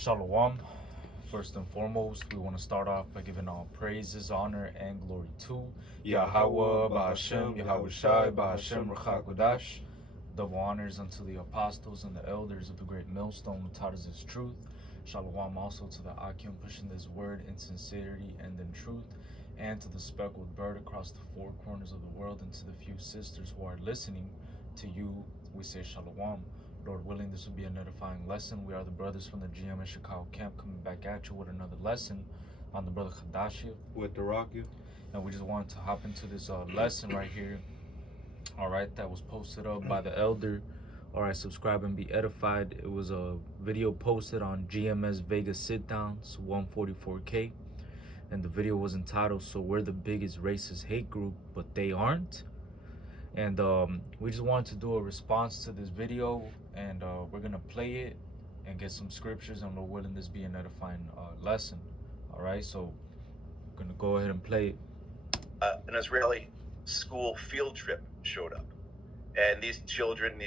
Shalom. First and foremost, we want to start off by giving all praises, honor, and glory to Yahweh, Ba'ashem, Yahweh Shai, Ba'ashem, Ruchakwadash. Double honors unto the apostles and the elders of the great millstone who taught us this truth. Shalom also to the Akim pushing this word in sincerity and in truth, and to the speckled bird across the four corners of the world, and to the few sisters who are listening to you. We say Shalom. Lord willing, this will be an edifying lesson. We are the brothers from the GM Chicago camp coming back at you with another lesson on the brother Hadashia. With the Rocky. And we just wanted to hop into this lesson right here. All right, that was posted up by the elder. All right, subscribe and be edified. It was a video posted on GMS Vegas Sit Downs 144K. And the video was entitled, "So We're the Biggest Racist Hate Group, But They Aren't." And we just wanted to do a response to this video, and we're gonna play it and get some scriptures, and Lord willing, this be an edifying lesson. All right, so I'm gonna go ahead and play it. An Israeli school field trip showed up, and these children,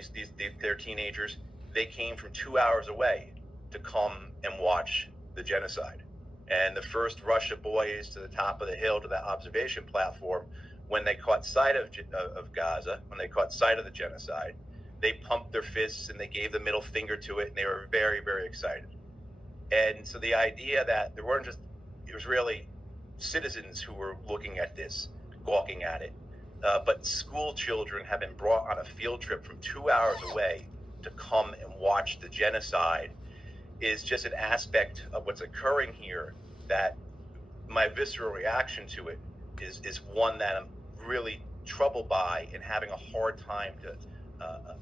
they're teenagers. They came from 2 hours away to come and watch the genocide. And the first rush of boys to the top of the hill to that observation platform, when they caught sight of Gaza, when they caught sight of the genocide, they pumped their fists and they gave the middle finger to it, and they were very, very excited. And so the idea that there weren't just Israeli citizens who were looking at this, gawking at it, but school children have been brought on a field trip from 2 hours away to come and watch the genocide is just an aspect of what's occurring here that my visceral reaction to it is one that I'm really troubled by and having a hard time to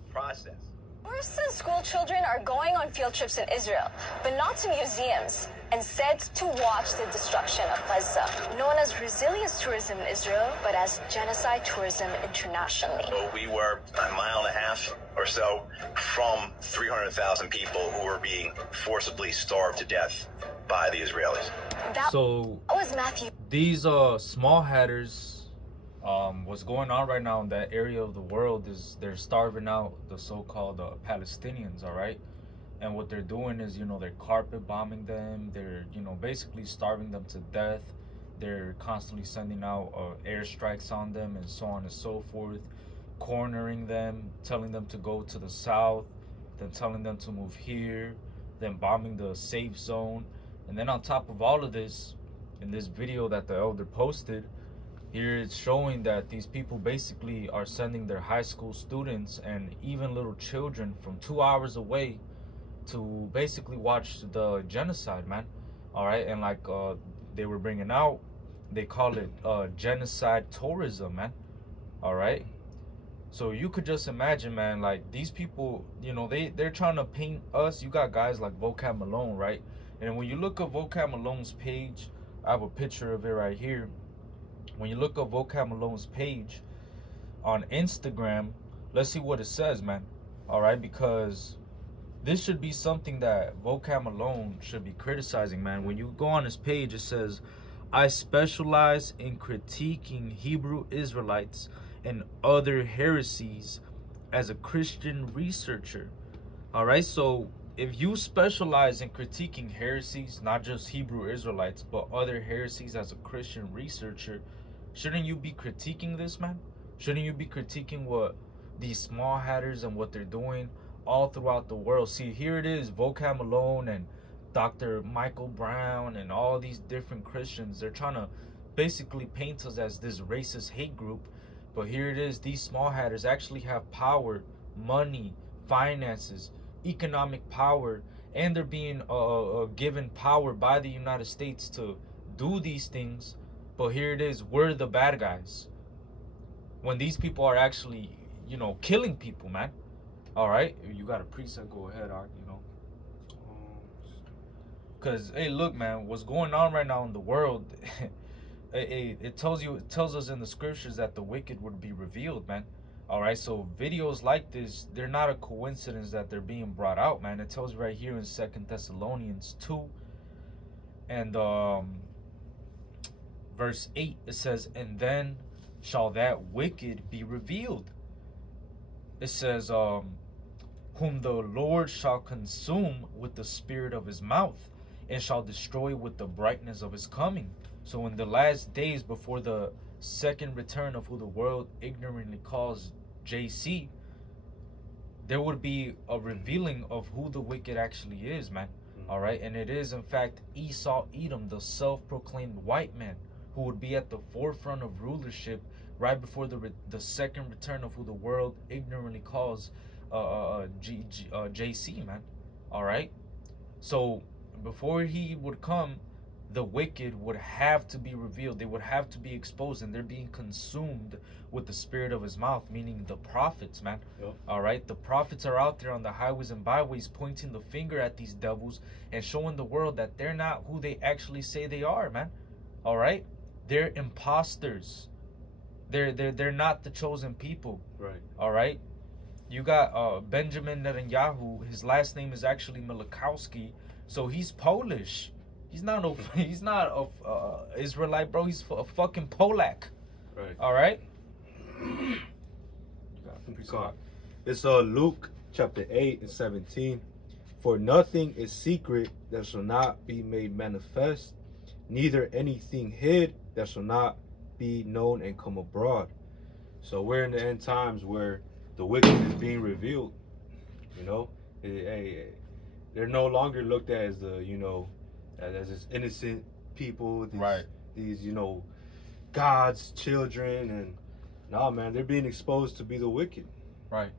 process. Tourists and school children are going on field trips in Israel, but not to museums, instead to watch the destruction of Gaza, known as resilience tourism in Israel, but as genocide tourism internationally. So we were a mile and a half or so from 300,000 people who were being forcibly starved to death by the Israelis. That So was Matthew. these small hatters, what's going on right now in that area of the world is they're starving out the so-called Palestinians. All right, and what they're doing is, they're carpet bombing them. They're, basically starving them to death. They're constantly sending out airstrikes on them and so on and so forth, cornering them, telling them to go to the south, then telling them to move here, then bombing the safe zone. And then on top of all of this, in this video that the elder posted, here it's showing that these people basically are sending their high school students and even little children from 2 hours away to basically watch the genocide, man. All right, and like they were bringing out, they call it genocide tourism, man. All right, so you could just imagine, man, like these people, they're trying to paint us. You got guys like Vocab Malone, right? And when you look at Vocab Malone's page, I have a picture of it right here. When you look up Vocab Malone's page on Instagram, let's see what it says, man. All right, because this should be something that Vocab Malone should be criticizing, man. When you go on his page, it says, "I specialize in critiquing Hebrew Israelites and other heresies as a Christian researcher." All right, so if you specialize in critiquing heresies, not just Hebrew Israelites, but other heresies as a Christian researcher, shouldn't you be critiquing this, man? Shouldn't you be critiquing what these small hatters and what they're doing all throughout the world? See, here it is, Vocab Malone and Dr. Michael Brown and all these different Christians. They're trying to basically paint us as this racist hate group. But here it is, these small hatters actually have power, money, finances, economic power, and they're being given power by the United States to do these things. But here it is, we're the bad guys when these people are actually, killing people, man. All right, you got a preset, go ahead, Art. Because hey, look, man, what's going on right now in the world, it tells us in the scriptures that the wicked would be revealed, man. All right, so videos like this, they're not a coincidence that they're being brought out, man. It tells you right here in 2 Thessalonians 2 and verse 8, it says, "And then shall that wicked be revealed." It says, whom the Lord shall consume with the spirit of his mouth, and shall destroy with the brightness of his coming. So in the last days before the second return of who the world ignorantly calls JC, there would be a revealing of who the wicked actually is, man. All right, and it is in fact Esau Edom, the self-proclaimed white man, who would be at the forefront of rulership right before the second return of who the world ignorantly calls JC, man. All right, so before he would come, the wicked would have to be revealed. They would have to be exposed, and they're being consumed with the spirit of his mouth, meaning the prophets, man. Yep. All right, the prophets are out there on the highways and byways pointing the finger at these devils and showing the world that they're not who they actually say they are, man. All right, they're imposters. They're not the chosen people. Right. All right, you got Benjamin Netanyahu. His last name is actually Milikowski, so he's Polish. He's not no. He's not a Israelite, bro. He's a fucking Polak. Right. All right. It's Luke chapter 8 and 17. For nothing is secret that shall not be made manifest, neither anything hid that shall not be known and come abroad. So we're in the end times where the wicked is being revealed. You know, they're no longer looked at as as this innocent people, these God's children, and man, they're being exposed to be the wicked. Right.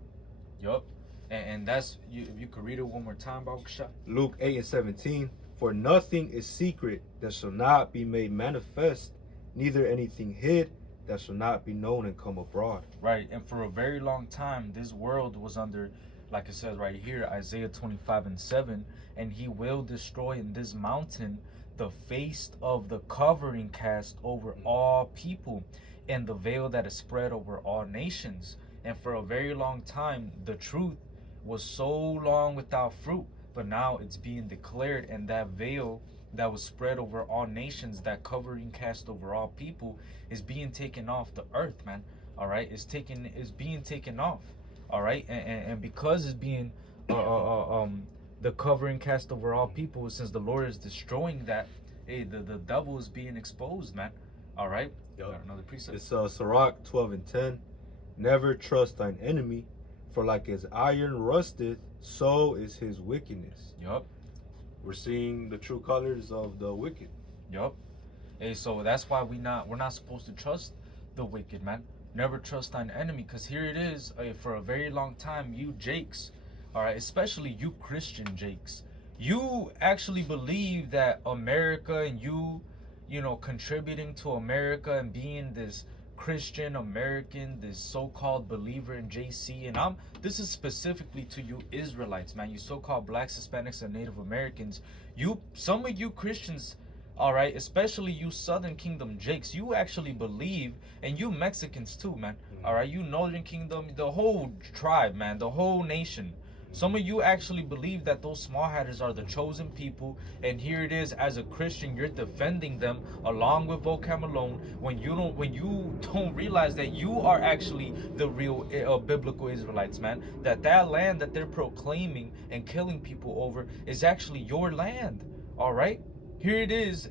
Yup. And that's you. If you could read it one more time, Baruch. Luke 8 and 17. For nothing is secret that shall not be made manifest, neither anything hid that shall not be known and come abroad. Right. And for a very long time, this world was under, like it says right here, Isaiah 25 and 7, and he will destroy in this mountain the face of the covering cast over all people, and the veil that is spread over all nations. And for a very long time, the truth was so long without fruit, but now it's being declared, and that veil that was spread over all nations, that covering cast over all people, is being taken off the earth, man. All right, it's being taken off. All right, and because it's being the covering cast over all people, since the Lord is destroying that, hey, the devil is being exposed, man. All right. Yep. Another precept. It's Sirach 12 and 10. Never trust thine enemy, for like as iron rusteth, so is his wickedness. Yup. We're seeing the true colors of the wicked. Yup. Hey, so that's why we're not supposed to trust the wicked, man. Never trust thine enemy, because here it is, for a very long time, you Jakes, all right, especially you Christian Jakes, you actually believe that America, and you contributing to America and being this Christian American, this so-called believer in JC, and this is specifically to you Israelites, man, you so-called blacks, Hispanics, and Native Americans. Some of you Christians, all right, especially you Southern Kingdom Jakes, you actually believe, and you Mexicans too, man, all right, you Northern Kingdom, the whole tribe, man, the whole nation. Some of you actually believe that those small hatters are the chosen people, and here it is, as a Christian, you're defending them along with Vocab Malone, when you don't realize that you are actually the real biblical Israelites, man. That land that they're proclaiming and killing people over is actually your land. All right, here it is.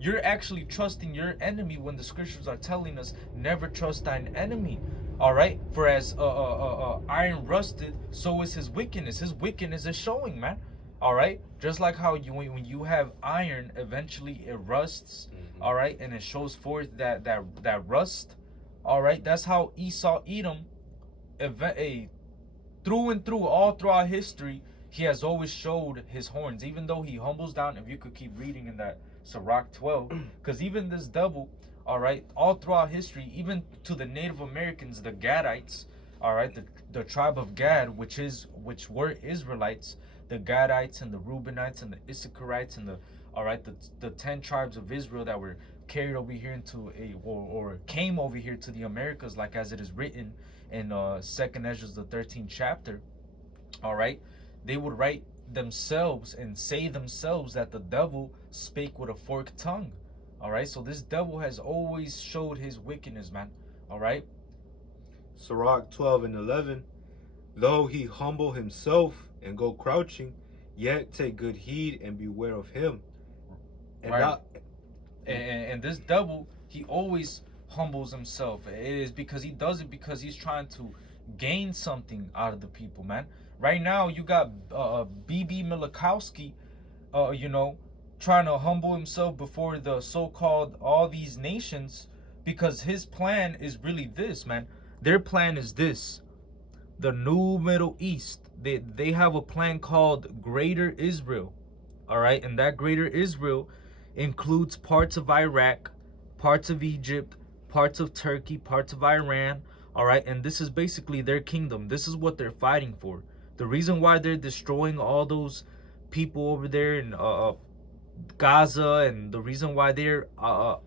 You're actually trusting your enemy when the scriptures are telling us never trust thine enemy. All right, for as iron rusted, so is his wickedness. His wickedness is showing, man. All right, just like how when you have iron, eventually it rusts. All right, and it shows forth that rust. All right, that's how Esau Edom, through and through, all throughout history, he has always showed his horns. Even though he humbles down, if you could keep reading in that Sirach 12, because even this devil, all right, all throughout history, even to the Native Americans, the Gadites, all right, the tribe of Gad, which were Israelites, the Gadites and the Reubenites and the Issacharites and the 10 tribes of Israel that were carried over here into or came over here to the Americas, like as it is written in 2nd Ezra, the 13th chapter. All right, they would write themselves and say themselves that the devil spake with a forked tongue. All right, so this devil has always showed his wickedness, man. All right. Sirach 12 and 11. Though he humble himself and go crouching, yet take good heed and beware of him. And Right. not, And this devil, he always humbles himself. It is because he does it because he's trying to gain something out of the people, man. Right now, you got BB Milikowski, you know, trying to humble himself before the so-called all these nations because his plan is really this, man. Their plan is this: the new Middle East. They have a plan called Greater Israel. All right, and that Greater Israel includes parts of Iraq, parts of Egypt, parts of Turkey, parts of Iran. All right, and this is basically their kingdom. This is what they're fighting for. The reason why they're destroying all those people over there in Gaza, and the reason why they're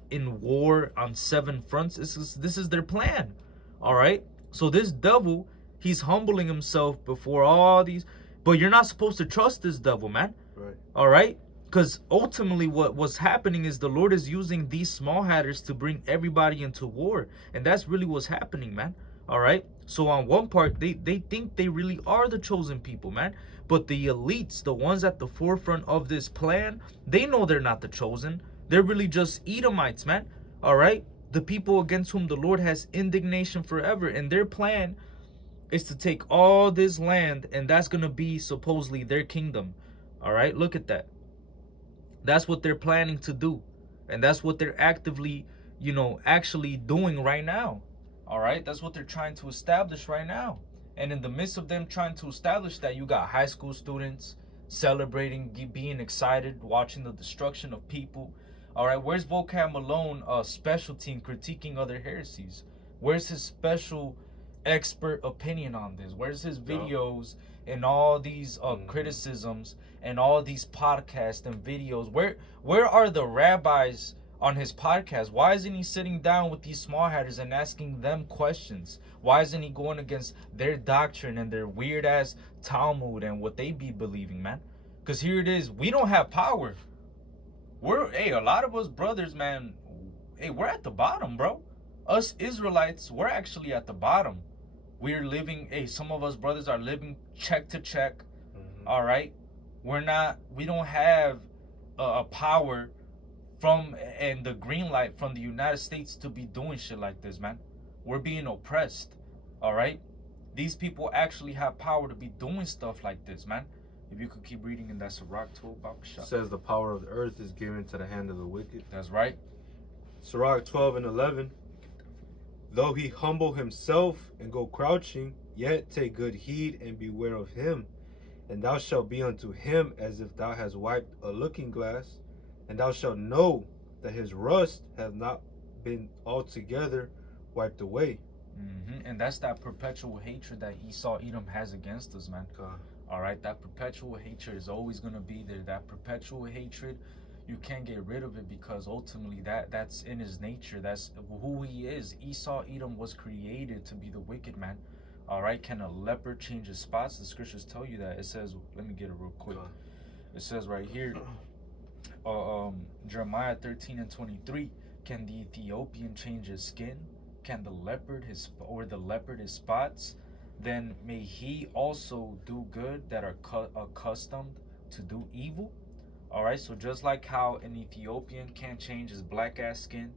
in war on 7 fronts is this is their plan. All right, so this devil, he's humbling himself before all these, but you're not supposed to trust this devil, man. right. All right, because ultimately what was happening is the Lord is using these small hatters to bring everybody into war, and that's really what's happening, man. All right, so on one part, they think they really are the chosen people, man, but the elites, the ones at the forefront of this plan, they know they're not the chosen. They're really just Edomites, man. All right, the people against whom the Lord has indignation forever, and their plan is to take all this land, and that's gonna be supposedly their kingdom. All right, look at that. That's what they're planning to do, and that's what they're actively, you know, actually doing right now. All right, that's what they're trying to establish right now. And in the midst of them trying to establish that, you got high school students celebrating, being excited, watching the destruction of people. All right, where's Vocab Malone specialty in critiquing other heresies? Where's his special expert opinion on this? Where's his videos and all these criticisms and all these podcasts and videos? Where are the rabbis on his podcast? Why isn't he sitting down with these small hatters and asking them questions? Why isn't he going against their doctrine and their weird ass Talmud and what they be believing, man? Because here it is, we don't have power. A lot of us brothers, man, we're at the bottom, bro. Us Israelites, we're actually at the bottom. We're living, some of us brothers are living check to check. All right, we don't have a power from and the green light from the United States to be doing shit like this, man. We're being oppressed. All right, these people actually have power to be doing stuff like this, man. If you could keep reading in that Sirach 12, It says the power of the earth is given to the hand of the wicked. That's right. Sirach 12 and 11. Though he humble himself and go crouching, yet take good heed and beware of him. And thou shalt be unto him as if thou hast wiped a looking glass, and thou shalt know that his rust hath not been altogether wiped away. And that's that perpetual hatred that Esau Edom has against us, man. All right, that perpetual hatred is always going to be there. That perpetual hatred, you can't get rid of it because ultimately that's in his nature. That's who he is. Esau Edom was created to be the wicked, man. All right, can a leopard change his spots? The scriptures tell you that. It says, let me get it real quick. It says right here, Jeremiah 13 and 23, can the Ethiopian change his skin? Can the leopard his spots? Then may he also do good that are accustomed to do evil. All right, so just like how an Ethiopian can't change his black ass skin,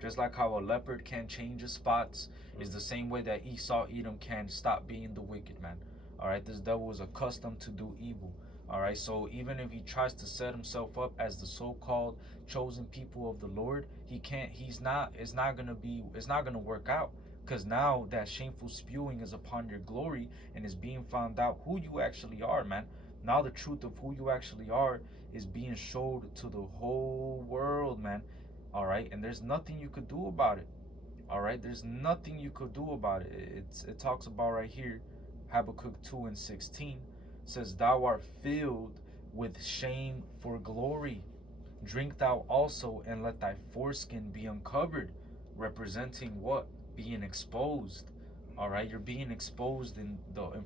just like how a leopard can't change his spots, is the same way that Esau Edom can stop being the wicked, man. All right, this devil is accustomed to do evil. All right, so even if he tries to set himself up as the so-called chosen people of the Lord, it's not gonna work out. Because now that shameful spewing is upon your glory and is being found out who you actually are, man. Now the truth of who you actually are is being showed to the whole world, man. All right, and there's nothing you could do about it. All right, there's nothing you could do about it. It talks about right here, Habakkuk 2 and 16 says, thou art filled with shame for glory. Drink thou also, and let thy foreskin be uncovered, representing what? Being exposed. All right, you're being exposed in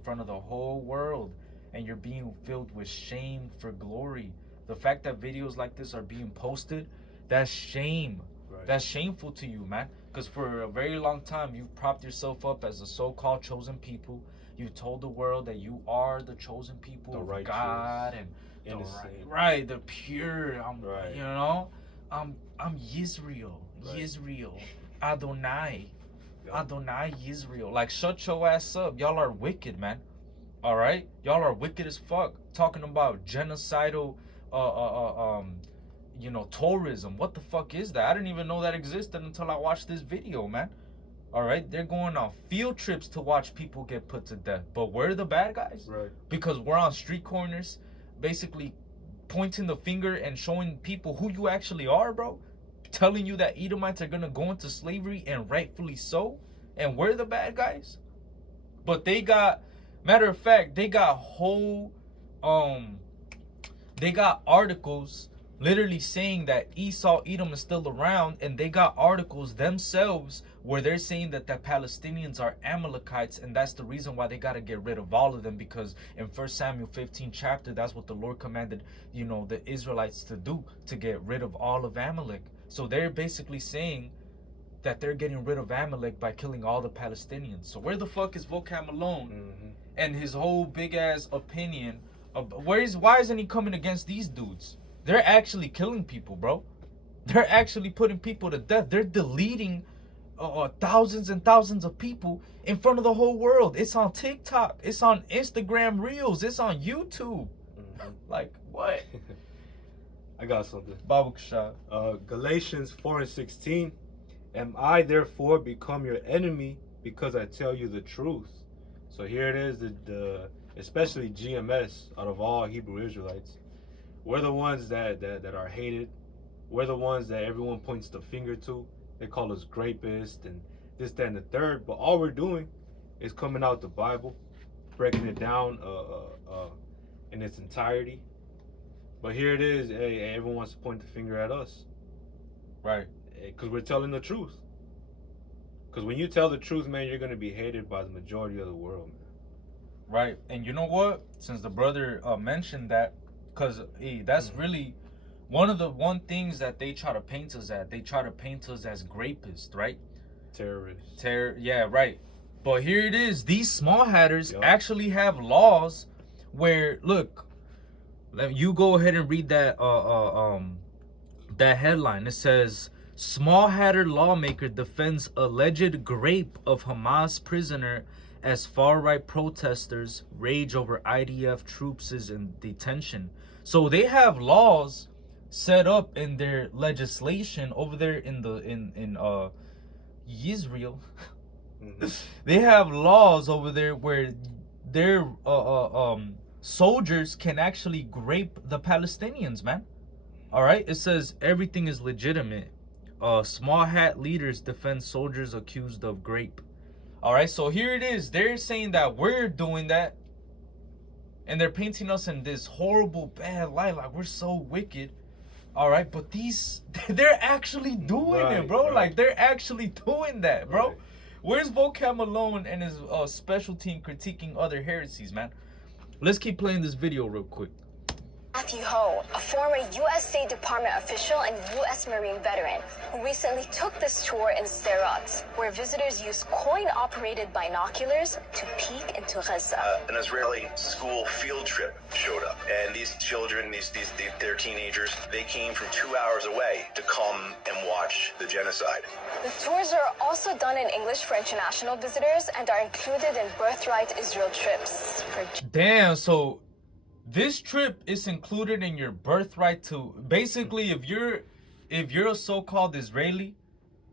front of the whole world, and you're being filled with shame for glory. The fact that videos like this are being posted, that's shame. Right. That's shameful to you, man. Because for a very long time, you've propped yourself up as a so-called chosen people. You told the world that you are the chosen people The of righteous, God and the innocent. right, the pure. Right. You know, I'm Yisrael, Right. Yisrael, Adonai, Yeah. Adonai Yisrael. Like, shut your ass up. Y'all are wicked, man. All right, y'all are wicked as fuck. Talking about genocidal, you know, tourism. What the fuck is that? I didn't even know that existed until I watched this video, man. All right, they're going on field trips to watch people get put to death. But we're the bad guys Right. because we're on street corners, basically pointing the finger and showing people who you actually are, bro. Telling you that Edomites are gonna go into slavery, and rightfully so. And we're the bad guys. But they got, matter of fact, they got whole, they got articles literally saying that Esau, Edom is still around, and they got articles themselves where they're saying that the Palestinians are Amalekites, and that's the reason why they got to get rid of all of them, because in 1 Samuel 15 chapter, that's what the Lord commanded, you know, the Israelites to do, to get rid of all of Amalek. So they're basically saying that they're getting rid of Amalek by killing all the Palestinians. So where the fuck is Vocab Malone and his whole big ass opinion of why isn't he coming against these dudes? They're actually killing people, bro. They're actually putting people to death. They're deleting thousands and thousands of people in front of the whole world. It's on TikTok. It's on Instagram Reels. It's on YouTube. Like, what? I got something. Babu Kashab. Galatians 4:16. Am I therefore become your enemy because I tell you the truth? So here it is, the especially GMS, out of all Hebrew Israelites, we're the ones that are hated. We're the ones that everyone points the finger to. They call us grapists and this, that, and the third. But all we're doing is coming out the Bible, breaking it down in its entirety. But here it is. Hey, everyone wants to point the finger at us. Right. Because we're telling the truth. Because when you tell the truth, man, you're going to be hated by the majority of the world, man. Right. And you know what? Since the brother mentioned that, because that's really one things that they try to paint us at. They try to paint us as grapists, right? Terrorists. Yeah, right. But here it is. These small hatters actually have laws where, look, you go ahead and read that that headline. It says, Small Hatter lawmaker defends alleged grape of Hamas prisoner as far-right protesters rage over IDF troops in detention. So they have laws set up in their legislation over there in Israel. They have laws over there where their soldiers can actually grape the Palestinians, man. All right, it says everything is legitimate. Small hat leaders defend soldiers accused of grape. All right, so here it is. They're saying that we're doing that, and they're painting us in this horrible, bad light, like we're so wicked. All right, but they're actually doing it, bro. Right. Like, they're actually doing that, bro. Right. Where's Vocab Malone and his special team critiquing other heresies, man? Let's keep playing this video real quick. Matthew Ho, a former U.S. State Department official and U.S. Marine veteran, who recently took this tour in Sderot, where visitors use coin-operated binoculars to peek into Gaza. An Israeli school field trip showed up, and these children, they're teenagers, they came from 2 hours away to come and watch the genocide. The tours are also done in English for international visitors and are included in Birthright Israel trips. Damn, so this trip is included in your birthright to basically if you're a so-called Israeli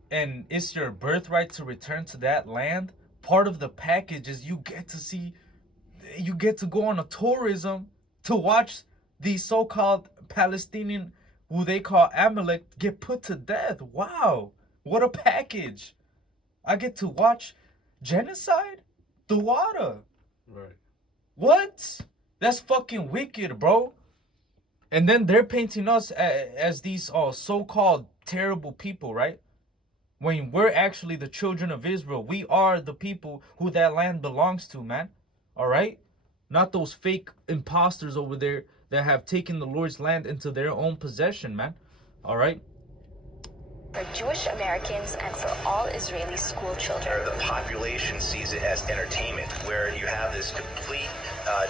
and it's your birthright to return to that land, part of the package is you get to go on a tourism to watch these so-called Palestinian, who they call Amalek, get put to death. Wow, what a package. I get to watch genocide? The water. Right. What? That's fucking wicked, bro. And then they're painting us as these so-called terrible people, right? When we're actually the children of Israel. We are the people who that land belongs to, man. All right? Not those fake imposters over there that have taken the Lord's land into their own possession, man. All right? for Jewish Americans and for all Israeli school children. Where the population sees it as entertainment, where you have this complete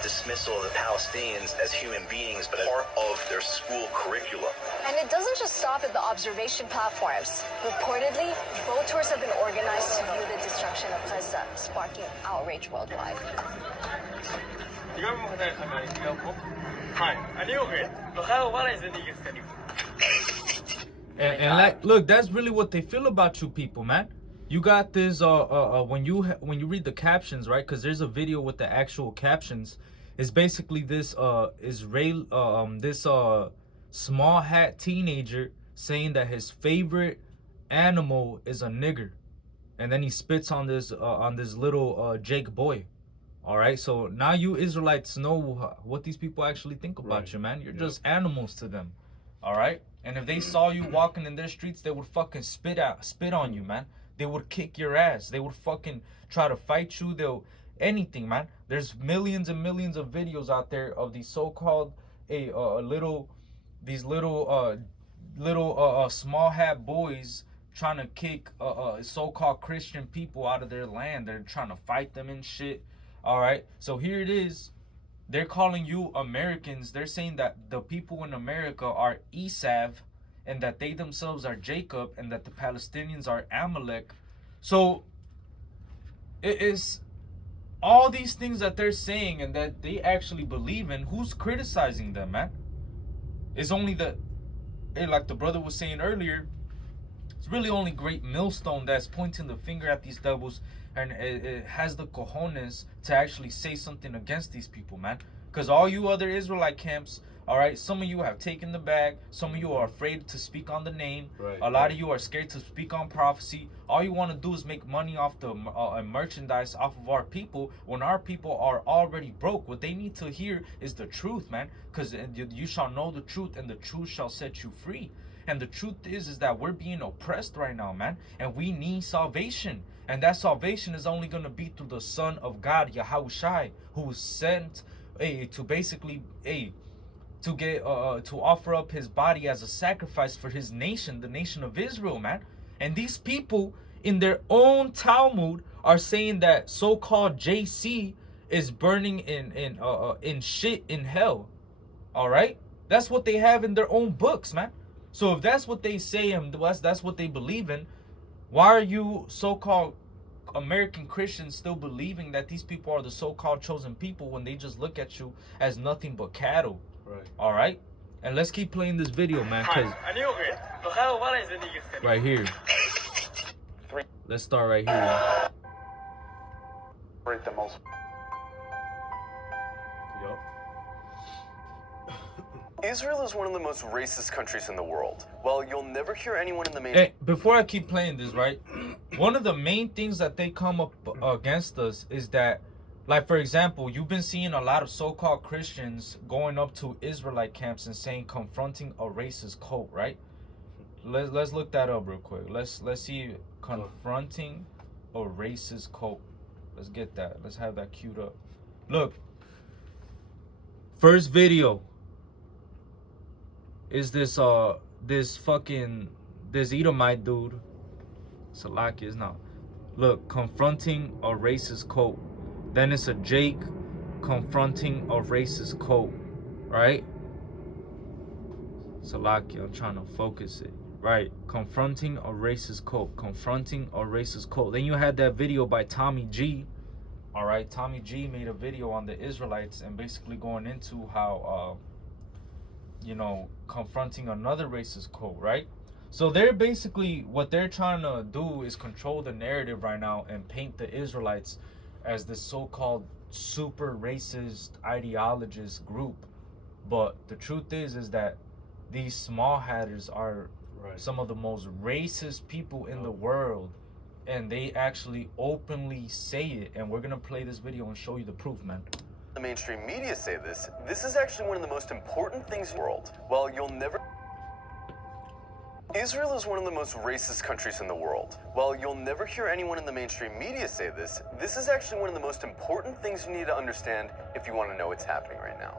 dismissal of the Palestinians as human beings, but as part of their school curriculum. And it doesn't just stop at the observation platforms. Reportedly, boat tours have been organized to view the destruction of Gaza, sparking outrage worldwide. And like, look, that's really what they feel about you people, man. You got this when you read the captions, right? Because there's a video with the actual captions. It's basically this small hat teenager saying that his favorite animal is a nigger, and then he spits on this little Jake boy. All right, so now you Israelites know what these people actually think about you, man. You're just animals to them. All right, and if they saw you walking in their streets, they would fucking spit on you, man. They would kick your ass. They would fucking try to fight you. They'll anything, man. There's millions and millions of videos out there of these so-called little small hat boys trying to kick so-called Christian people out of their land. They're trying to fight them and shit. All right, so here it is. They're calling you Americans. They're saying that the people in America are Esav, and that they themselves are Jacob, and that the Palestinians are Amalek. So it is all these things that they're saying and that they actually believe in. Who's criticizing them, man? It's only like the brother was saying earlier, it's really only Great Millstone that's pointing the finger at these devils, and it has the cojones to actually say something against these people, man. Because all you other Israelite camps, all right, some of you have taken the bag. Some of you are afraid to speak on the name. A lot of you are scared to speak on prophecy. All you want to do is make money off the merchandise off of our people, when our people are already broke. What they need to hear is the truth, man. Because you shall know the truth, and the truth shall set you free. And the truth is that we're being oppressed right now, man. And we need salvation. And that salvation is only going to be through the Son of God, Yahushai, who was sent to basically to offer up his body as a sacrifice for his nation, the nation of Israel, man. And these people in their own Talmud are saying that so-called JC is burning in shit in hell. All right, that's what they have in their own books, man. So if that's what they say and that's what they believe in, why are you so-called American Christians still believing that these people are the so-called chosen people when they just look at you as nothing but cattle? Right. All right, and let's keep playing this video, man. Cause right here. Let's start right here. Yup. Israel is one of the most racist countries in the world. Well, you'll never hear anyone in the main... Hey, before I keep playing this, right? One of the main things that they come up against us is that, like, for example, you've been seeing a lot of so-called Christians going up to Israelite camps and saying confronting a racist cult, right? Let's look that up real quick. Let's see confronting a racist cult. Let's get that. Let's have that queued up. Look. First video is this Edomite dude. Salaki is not. Look, confronting a racist cult. Then it's a Jake confronting a racist cult, right? Salaki, I'm trying to focus it. Right, confronting a racist cult. Confronting a racist cult. Then you had that video by Tommy G. All right, Tommy G made a video on the Israelites and basically going into how, confronting another racist cult, right? So they're basically, what they're trying to do is control the narrative right now and paint the Israelites as this so-called super racist ideologist group. But the truth is that these small hatters are some of the most racist people in the world, and they actually openly say it. And we're gonna play this video and show you the proof, man. The mainstream media say this. This is actually one of the most important things in the world. Well, you'll never... Israel is one of the most racist countries in the world. While you'll never hear anyone in the mainstream media say this, this is actually one of the most important things you need to understand if you want to know what's happening right now.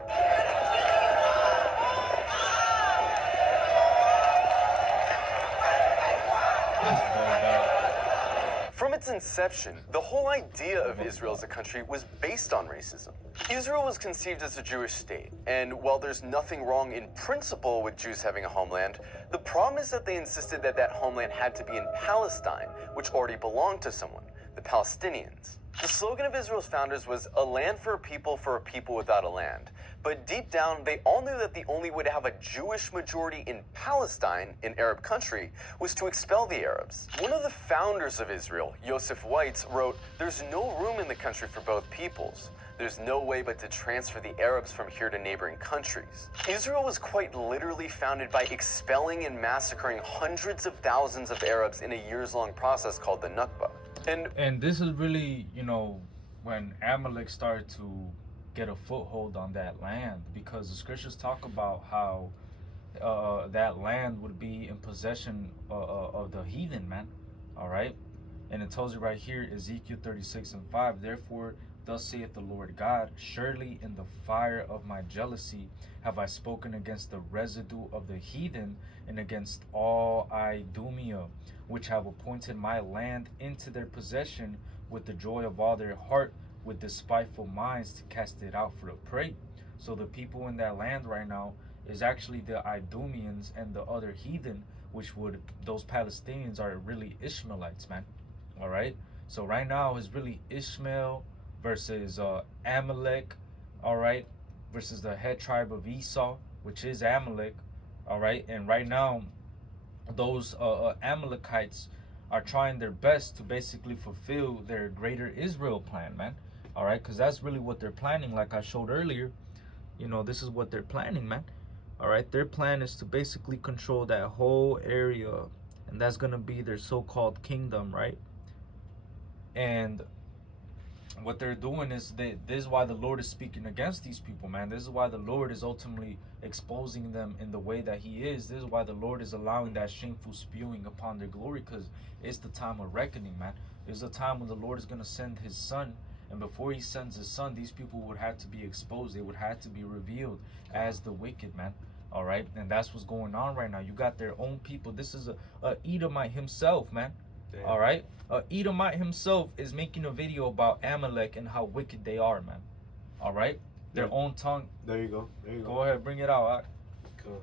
inception, the whole idea of Israel as a country was based on racism. Israel was conceived as a Jewish state, and while there's nothing wrong in principle with Jews having a homeland, the problem is that they insisted that that homeland had to be in Palestine, which already belonged to someone, the Palestinians. The slogan of Israel's founders was a land for a people without a land. But deep down, they all knew that the only way to have a Jewish majority in Palestine, an Arab country, was to expel the Arabs. One of the founders of Israel, Yosef Weitz, wrote, "There's no room in the country for both peoples. There's no way but to transfer the Arabs from here to neighboring countries." Israel was quite literally founded by expelling and massacring hundreds of thousands of Arabs in a years-long process called the Nakba. And this is really, when Amalek started to get a foothold on that land, because the scriptures talk about how that land would be in possession of the heathen, man. All right? And it tells you right here, Ezekiel 36:5, "Therefore, thus saith the Lord God, surely in the fire of my jealousy have I spoken against the residue of the heathen and against all Idumea, which have appointed my land into their possession with the joy of all their heart, with despiteful minds to cast it out for a prey." So the people in that land right now is actually the Idumeans and the other heathen, those Palestinians are really Ishmaelites, man. All right? So right now is really Ishmael versus Amalek, all right, versus the head tribe of Esau, which is Amalek, all right. And right now, those Amalekites are trying their best to basically fulfill their greater Israel plan, man, all right, because that's really what they're planning. Like I showed earlier, this is what they're planning, man, all right. Their plan is to basically control that whole area, and that's gonna be their so-called kingdom, right? And what they're doing is this is why the Lord is speaking against these people, man. This is why the Lord is ultimately exposing them in the way that he is. This is why the Lord is allowing that shameful spewing upon their glory, because it's the time of reckoning, man. There's a time when the Lord is going to send his son, and before he sends his son, these people would have to be exposed. They would have to be revealed as the wicked, man. All right? And that's what's going on right now. You got their own people. This is a Edomite himself, man. Damn. All right? Edomite himself is making a video about Amalek and how wicked they are, man. All right? Their own tongue. There you go. Go ahead, bring it out. Right? Cool.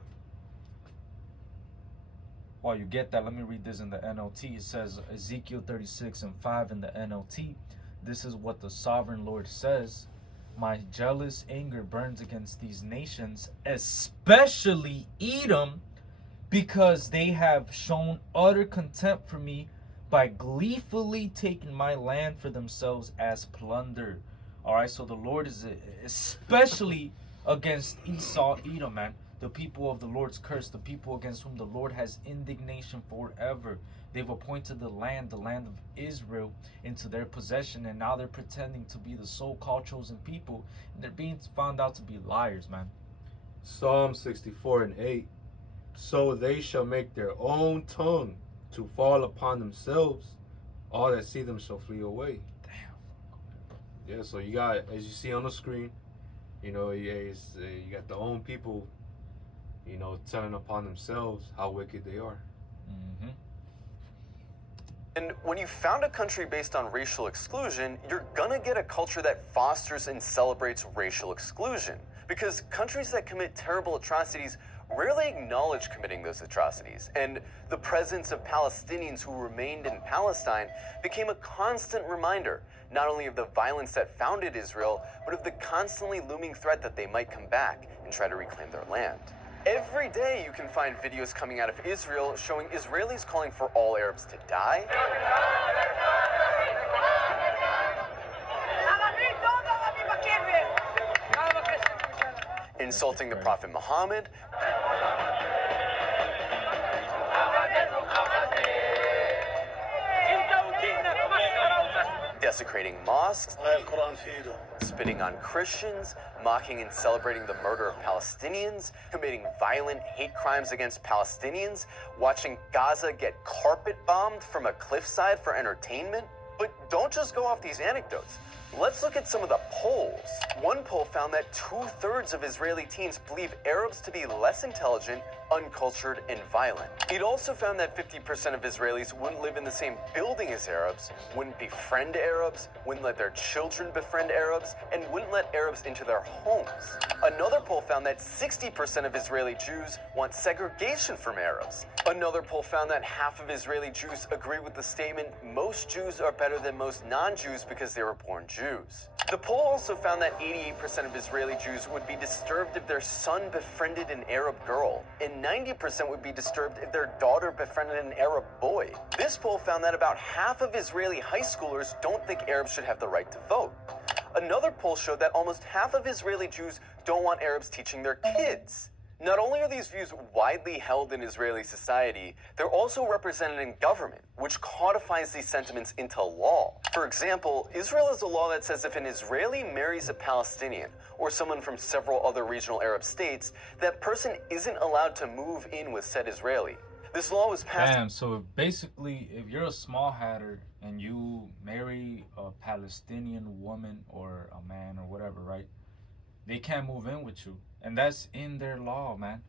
While you get that, let me read this in the NLT. It says, Ezekiel 36:5 in the NLT. "This is what the sovereign Lord says. My jealous anger burns against these nations, especially Edom, because they have shown utter contempt for me by gleefully taking my land for themselves as plunder." All right, so the Lord is especially against Esau, Edom, man. The people of the Lord's curse, the people against whom the Lord has indignation forever. They've appointed the land of Israel, into their possession, and now they're pretending to be the so-called chosen people, and they're being found out to be liars, man. Psalm 64:8. "So they shall make their own tongue to fall upon themselves. All that see them shall flee away." Damn. Yeah, so you got, as you see on the screen, you got the own people, telling upon themselves how wicked they are. Mm-hmm. And when you found a country based on racial exclusion, you're gonna get a culture that fosters and celebrates racial exclusion. Because countries that commit terrible atrocities rarely acknowledge committing those atrocities. And the presence of Palestinians who remained in Palestine became a constant reminder, not only of the violence that founded Israel, but of the constantly looming threat that they might come back and try to reclaim their land. Every day you can find videos coming out of Israel showing Israelis calling for all Arabs to die, insulting the Prophet Muhammad, desecrating mosques, spitting on Christians, mocking and celebrating the murder of Palestinians, committing violent hate crimes against Palestinians, watching Gaza get carpet bombed from a cliffside for entertainment. But don't just go off these anecdotes. Let's look at some of the polls. One poll found that 2/3 of Israeli teens believe Arabs to be less intelligent, uncultured, and violent. It also found that 50% of Israelis wouldn't live in the same building as Arabs, wouldn't befriend Arabs, wouldn't let their children befriend Arabs, and wouldn't let Arabs into their homes. Another poll found that 60% of Israeli Jews want segregation from Arabs. Another poll found that half of Israeli Jews agree with the statement, most Jews are better than most non-Jews because they were born Jews. The poll also found that 88% of Israeli Jews would be disturbed if their son befriended an Arab girl, and 90% would be disturbed if their daughter befriended an Arab boy. This poll found that about half of Israeli high schoolers don't think Arabs should have the right to vote. Another poll showed that almost half of Israeli Jews don't want Arabs teaching their kids. Not only are these views widely held in Israeli society, they're also represented in government, which codifies these sentiments into law. For example, Israel has a law that says if an Israeli marries a Palestinian, or someone from several other regional Arab states, that person isn't allowed to move in with said Israeli. This law was passed. Damn, so basically, if you're a small hatter and you marry a Palestinian woman or a man or whatever, right? They can't move in with you. And that's in their law, man.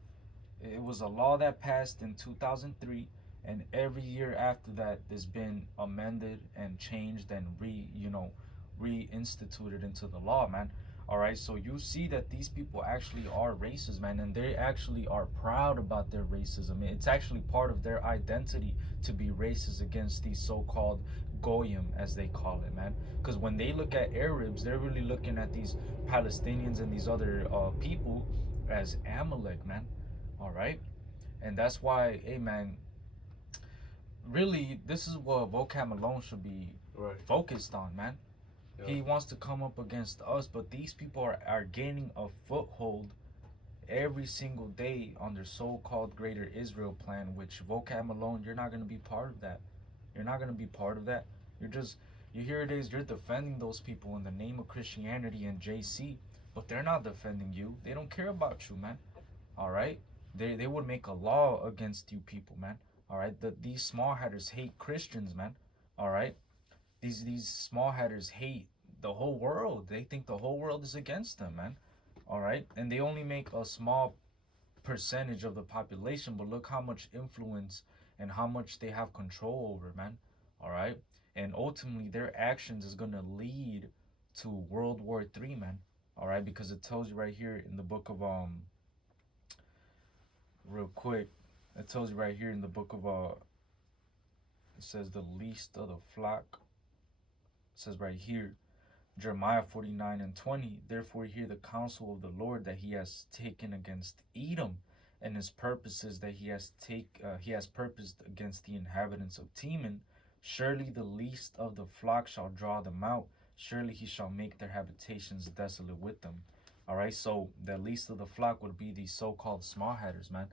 It was a law that passed in 2003, and every year after that, it's been amended and changed and reinstituted into the law, man. All right, so you see that these people actually are racist, man, and they actually are proud about their racism. It's actually part of their identity to be racist against these so-called goyim, as they call it, man. Because when they look at Arabs, they're really looking at these Palestinians and these other people as Amalek, man. All right, and that's why, hey, man, really, this is what Vocab Malone should be focused on, man. He wants to come up against us, but these people are gaining a foothold every single day on their so-called Greater Israel plan, which Vocab Malone, you're not going to be part of that. You're not going to be part of that. Here it is, you're defending those people in the name of Christianity and JC, but they're not defending you. They don't care about you, man. All right? They would make a law against you people, man. All right? These small hatters hate Christians, man. All right? These small hatters hate the whole world. They think the whole world is against them, man. All right? And they only make a small percentage of the population, but look how much influence and how much they have control over, man. All right? And ultimately, their actions is going to lead to World War III, man. All right? Because it tells you right here in the book of, real quick, it tells you right here in the book of, it says the least of the flock. It says right here, Jeremiah 49:20, therefore hear the counsel of the Lord that he has taken against Edom, and his purposes that he has purposed against the inhabitants of Teman. Surely the least of the flock shall draw them out. Surely he shall make their habitations desolate with them. All right, so the least of the flock would be these so-called small hatters, man.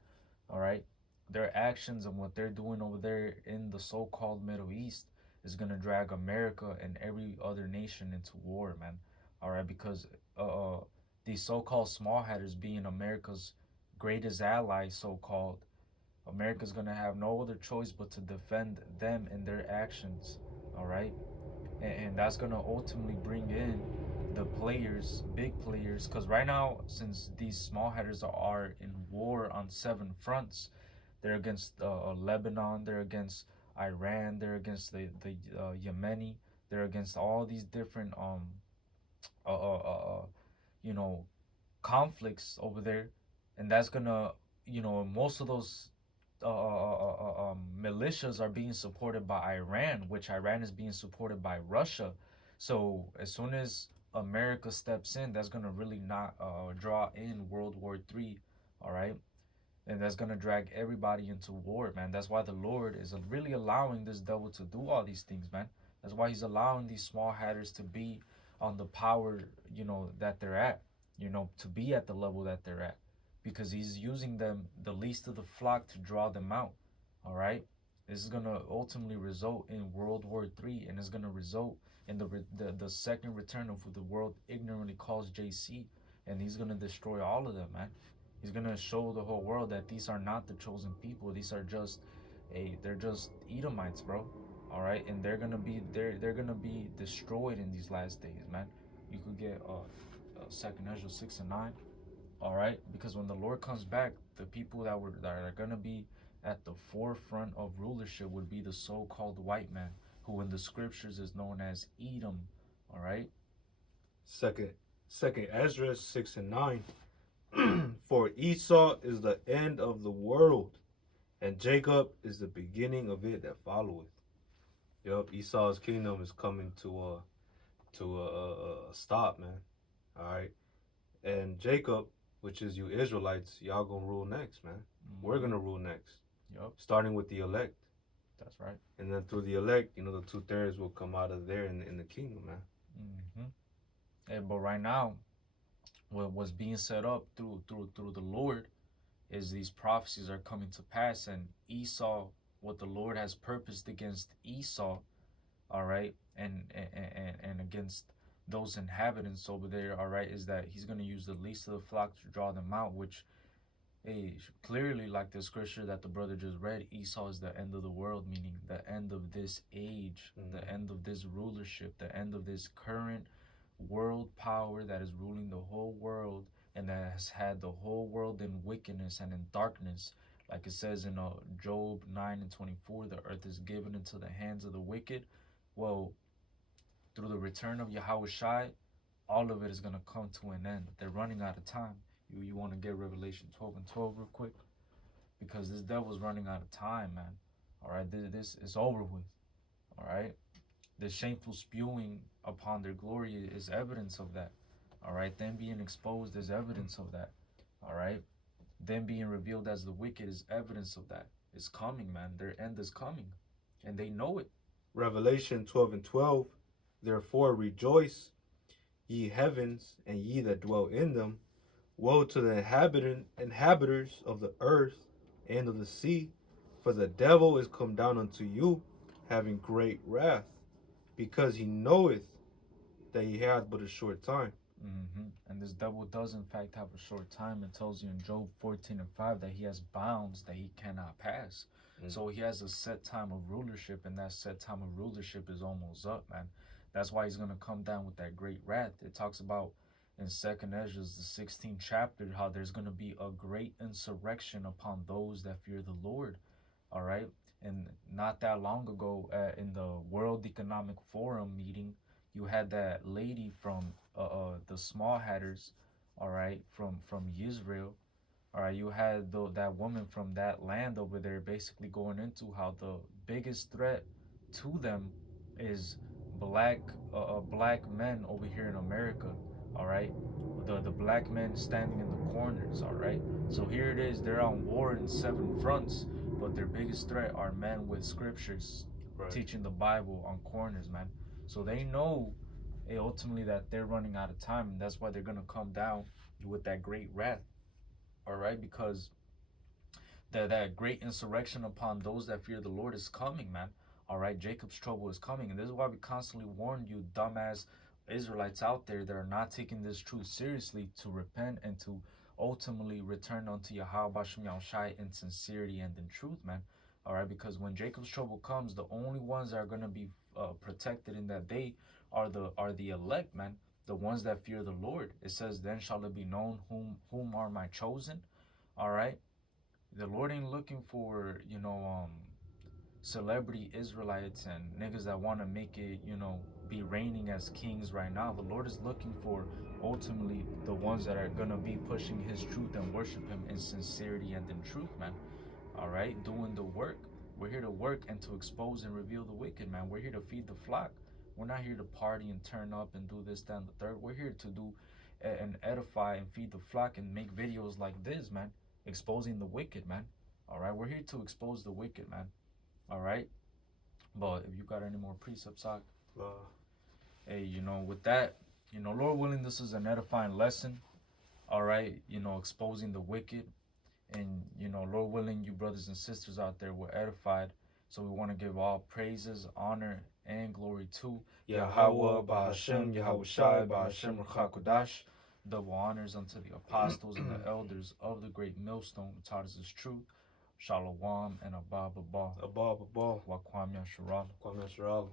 All right, their actions and what they're doing over there in the so-called Middle East is going to drag America and every other nation into war, man. All right, because these so-called small hatters being America's greatest ally, so-called, America's going to have no other choice but to defend them and their actions. All right, and that's going to ultimately bring in the players, big players, because right now, since these small hatters are in war on 7 fronts, they're against Lebanon, they're against Iran, they're against the Yemeni, they're against all these different conflicts over there, and that's gonna, most of those militias are being supported by Iran, which Iran is being supported by Russia. So as soon as America steps in, that's gonna really not draw in World War III. All right. And that's going to drag everybody into war, man. That's why the Lord is really allowing this devil to do all these things, man. That's why he's allowing these small hatters to be on the power, that they're at, to be at the level that they're at. Because he's using them, the least of the flock, to draw them out, all right? This is going to ultimately result in World War III, and it's going to result in the second return of who the world ignorantly calls JC. And he's going to destroy all of them, man. He's going to show the whole world that these are not the chosen people. These are they're just Edomites, bro. all right, and they're gonna be destroyed in these last days, man. You could get Second Ezra 6 and 9, all right, because when the Lord comes back, the people that are gonna be at the forefront of rulership would be the so-called white man, who in the scriptures is known as Edom, all right. Second Ezra 6 and 9. For Esau is the end of the world, and Jacob is the beginning of it that followeth. Yup, Esau's kingdom is coming to a stop, man. All right, and Jacob, which is you Israelites, y'all gonna rule next, man. We're gonna rule next. Yup, Starting with the elect, that's right. and then through the elect, the 2/3 will come out of there in the kingdom, man. But right now, what's being set up through the Lord is these prophecies are coming to pass, and Esau, what the Lord has purposed against Esau, all right, and against those inhabitants over there, all right, is that he's going to use the least of the flock to draw them out, which clearly, like the scripture that the brother just read, Esau is the end of the world, meaning the end of this age, the end of this rulership, the end of this current world power that is ruling the whole world and that has had the whole world in wickedness and in darkness. Like it says in Job 9:24, the earth is given into the hands of the wicked. Well, through the return of Yahushai, all of it is going to come to an end. They're running out of time. You want to get Revelation 12:12 real quick? Because this devil's running out of time, man. All right, this is over with. All right, the shameful spewing upon their glory is evidence of that. All right, them being exposed is evidence of that. All right, them being revealed as the wicked is evidence of that. It's coming, man. Their end is coming, and they know it. Revelation 12:12. Therefore rejoice, ye heavens, and ye that dwell in them. Woe to the inhabitants of the earth and of the sea, for the devil is come down unto you, having great wrath, because he knoweth that he hath but a short time. And this devil does in fact have a short time. It tells you in Job 14:5 that he has bounds that he cannot pass. So he has a set time of rulership, and that set time of rulership is almost up, man. That's why he's going to come down with that great wrath. It talks about in Second Ezra, the 16th chapter, how there's going to be a great insurrection upon those that fear the Lord. All right. And not that long ago, in the World Economic Forum meeting, you had that lady from the Small Hatters, all right, from Israel. All right, you had that woman from that land over there basically going into how the biggest threat to them is black men over here in America. All right, the black men standing in the corners. All right, so here it is, they're on war in 7 fronts, but their biggest threat are men with scriptures, teaching the Bible on corners, man. So they know ultimately that they're running out of time, and that's why they're gonna come down with that great wrath. All right, because that great insurrection upon those that fear the Lord is coming, man. All right, Jacob's trouble is coming, and this is why we constantly warn you, dumbass Israelites out there that are not taking this truth seriously, to repent and to ultimately return unto Yahweh Bashem Yahushai in sincerity and in truth, man. All right, because when Jacob's trouble comes, the only ones that are gonna be protected in that day are the elect, man. The ones that fear the Lord. It says, then shall it be known whom are my chosen. All right, the Lord ain't looking for celebrity Israelites and niggas that want to make it be reigning as kings right now. The Lord is looking for ultimately the ones that are gonna be pushing his truth and worship him in sincerity and in truth, man. All right, doing the work. We're here to work and to expose and reveal the wicked, man. We're here to feed the flock. We're not here to party and turn up and do this, that, and the third. We're here to do and edify and feed the flock and make videos like this, man, exposing the wicked, man. All right, we're here to expose the wicked, man. All right, but if you got any more precepts, hey, with that, Lord willing, this is an edifying lesson. All right, exposing the wicked, and Lord willing, you brothers and sisters out there were edified. So we want to give all praises, honor, and glory to Yahweh, Ba'ashem, Yahushai, Ba'ashem, Ruach double honors unto the apostles and the elders of the great millstone who taught us his truth. Shalom and Abba Baba. Abba, Abba, Wakwam Yasharala. Kwame Nasrallah.